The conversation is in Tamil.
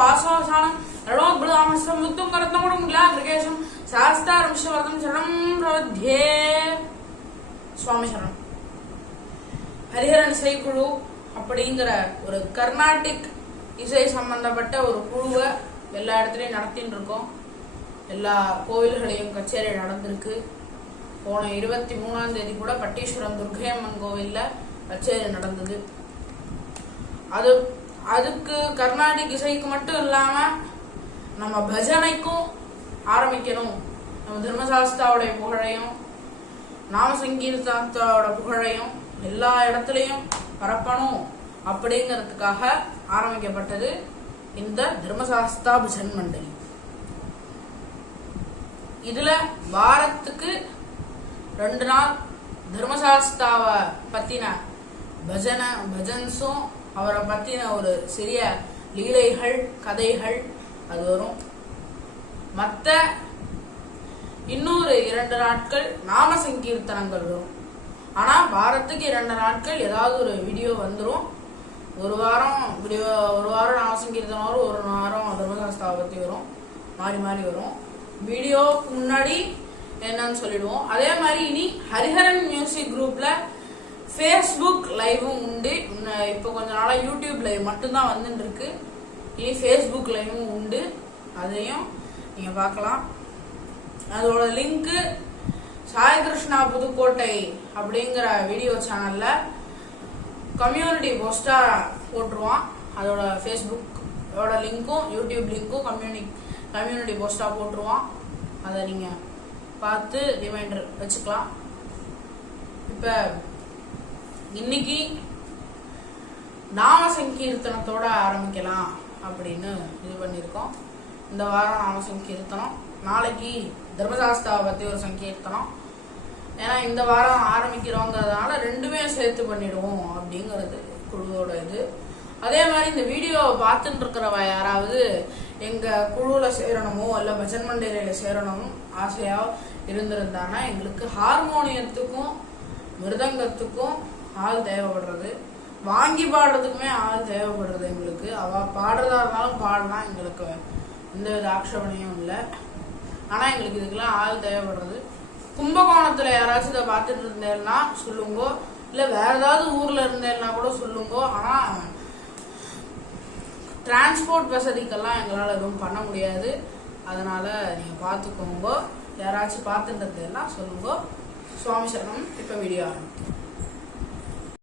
வாசவசானம் ரணோத்புதாமஸ்தம் முக்தும் கரத்னமுடம் கிருகேஷம் சாஸ்தாரம் விஸ்வவர்தம் சரணம் பிரவத்யே. சுவாமி சரணம். ஹரிஹரன் இசைக்குழு அப்படிங்கிற ஒரு கர்நாடிக் இசை சம்பந்தப்பட்ட ஒரு குழுவை எல்லா இடத்துலையும் நடத்தின்னு இருக்கோம். எல்லா கோவில்களையும் கச்சேரி நடந்திருக்கு. போன 23ஆம் தேதி கூட பட்டீஸ்வரம் துர்க்கையம்மன் கோவில்ல கச்சேரி நடந்தது. அதுக்கு கர்நாடிக் இசைக்கு மட்டும் இல்லாம நம்ம பஜனைக்கும் ஆரம்பிக்கணும். நம்ம தர்மசாஸ்தாவுடைய புகழையும் நாம சங்கீர்த்தனத்தோட புகழையும் எல்லா இடத்துலையும் பரப்பணும் அப்படிங்கிறதுக்காக ஆரம்பிக்கப்பட்டது இந்த தர்மசாஸ்தா பஜன் மண்டலி. இதுல வாரத்துக்கு 2 நாள் தர்மசாஸ்தாவை பத்தின பஜன்ஸும் அவரை பத்தின ஒரு சிறிய லீலைகள் கதைகள் அது வரும். மற்ற இன்னொரு 2 நாட்கள் நாம சங்கீர்த்தனங்கள் வரும். ஆனா வாரத்துக்கு 2 நாட்கள் ஏதாவது ஒரு வீடியோ வந்துடும். ஒரு வாரம் நாம சங்கீர்த்தனம் வரும், ஒரு வாரம் தர்மசாஸ்தாவை பத்தி வரும், மாறி மாறி வரும். வீடியோக்கு முன்னாடி என்னன்னு சொல்லிடுவோம். அதே மாதிரி இனி ஹரிஹரன் மியூசிக் குரூப்ல ஃபேஸ்புக் லைவும் உண்டு. இப்போ கொஞ்ச நாளா யூடியூப் லைவ் மட்டும்தான் வந்துட்டு இருக்கு. இனி ஃபேஸ்புக் லைவும் உண்டு, அதையும் நீங்க பார்க்கலாம். அதோட லிங்க் சாய்கிருஷ்ணா புதுக்கோட்டை அப்படிங்கிற வீடியோ சேனல்ல கம்யூனிட்டி போஸ்டா போட்டுருவான். அதோட ஃபேஸ்புக்கோட லிங்க்கும் யூடியூப் லிங்க்கும் கம்யூனிட்டி போஸ்டா போட்டுருவான். அதை நீங்க பார்த்து ரிமைண்டர் வச்சுக்கலாம். இப்ப இன்னைக்கு நாம சங்கீர்த்தனத்தோட ஆரம்பிக்கலாம் அப்படின்னு இது பண்ணிருக்கோம். இந்த வாரம் நாம சங்கீர்த்தனம், நாளைக்கு தர்மசாஸ்தாவை பத்தி ஒரு சங்கீர்த்தனம். ஏன்னா இந்த வாரம் ஆரம்பிக்கிறோங்கிறதுனால 2மே சேர்த்து பண்ணிடுவோம் அப்படிங்கிறது குழுவோட இது. அதே மாதிரி இந்த வீடியோ பார்த்துட்டு இருக்கிறவ யாராவது எங்க குழுல சேரணுமோ இல்ல பஜன் மண்டலியில சேரணும் ஆசையா இருந்திருந்தானா எங்களுக்கு ஹார்மோனியத்துக்கும் மிருதங்கத்துக்கும் ஆள் தேவைப்படுறது, வாங்கி பாடுறதுக்குமே ஆள் தேவைப்படுறது. எங்களுக்கு அவ பாடுறதா இருந்தாலும் பாடலாம், எங்களுக்கு எந்த வித ஆட்சேபனையும் இல்லை. ஆனா எங்களுக்கு இதுக்கெல்லாம் ஆள் தேவைப்படுறது. கும்பகோணத்துல யாராச்சும் இதை பார்த்துட்டு இருந்தேன்னா சொல்லுங்க, இல்ல வேற ஏதாவது ஊர்ல இருந்தேன்னா கூட சொல்லுங்க. ஆனா டிரான்ஸ்போர்ட் வசதிக்கெல்லாம் எங்களால எதுவும் பண்ண முடியாது. அதனால நீங்க பாத்துக்கோங்க. யாராச்சும் பார்த்துட்டு இருந்தேன்னா சொல்லுங்க. சுவாமி சரணம். இப்ப வீடியோ ஆரம்பிக்கும்.